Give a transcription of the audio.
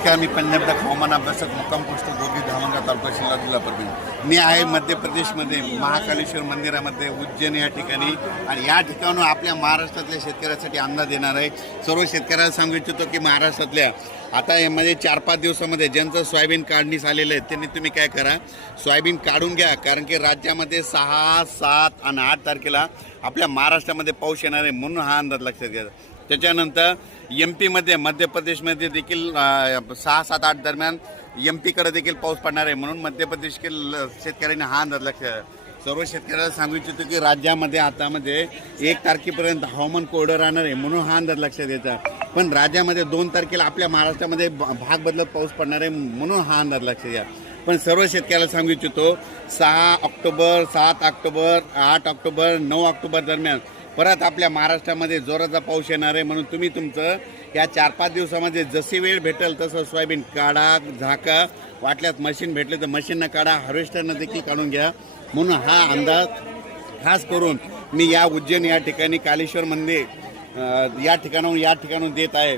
मी पंजाब हवामान अभ्यासक मुक्काम पोस्ट गोगी धामणगाव तालुका शिल्ला जिल्हा परभणी। मी आहे मध्य प्रदेशमध्ये महाकालेश्वर मंदिरामध्ये उज्जैन या ठिकाणी, आणि या ठिकाणून आपल्या महाराष्ट्रातल्या शेतकऱ्यासाठी अंदाज देणार आहे। सर्व शेतकऱ्याला सांगू इच्छितो की महाराष्ट्रातल्या आता यामध्ये 4-5 दिवसामध्ये ज्यांचं सोयाबीन काढणीस आलेलं आहे त्यांनी तुम्ही काय करा, सोयाबीन काढून घ्या, कारण की राज्यामध्ये 6, 7 आणि 8 तारखेला आपल्या महाराष्ट्रामध्ये पाऊस येणार आहे, म्हणून हा अंदाज लक्षात घ्या। त्याच्यानंतर MP मध्ये मध्य प्रदेशमध्ये देखील 6, 7, 8 दरम्यान MP कडे देखील पाऊस पडणार आहे, म्हणून मध्य प्रदेशतील शेतकऱ्यांनी हा अंदाज लक्षात। सर्व शेतकऱ्याला सांगू इच्छितो की राज्यामध्ये आतामध्ये 1 तारखेपर्यंत हवामान कोरडं राहणार आहे, म्हणून हा अंदाज लक्षात द्यायचा। पण राज्यामध्ये 2 तारखेला आपल्या महाराष्ट्रामध्ये भाग बदलत पाऊस पडणार आहे, म्हणून हा अंदाज लक्षात घ्या। पण सर्व शेतकऱ्याला सांगू इच्छितो 6 ऑक्टोबर, 7 ऑक्टोबर, 8 ऑक्टोबर, 9 ऑक्टोबर दरम्यान परत आपल्या महाराष्ट्रामध्ये जोराचा पाऊस येणार आहे, म्हणून तुम्ही तुमचं या 4-5 दिवसामध्ये जशी वेळ भेटेल तसं सोयाबीन काढा, झाका, वाटल्यात मशीन भेटले तर मशीननं काढा, हार्वेस्टरनं देखील काढून घ्या। म्हणून हा अंदाज खास करून मी या उज्जैन या ठिकाणी कालेश्वर मंदिर या ठिकाणाहून देत आहे।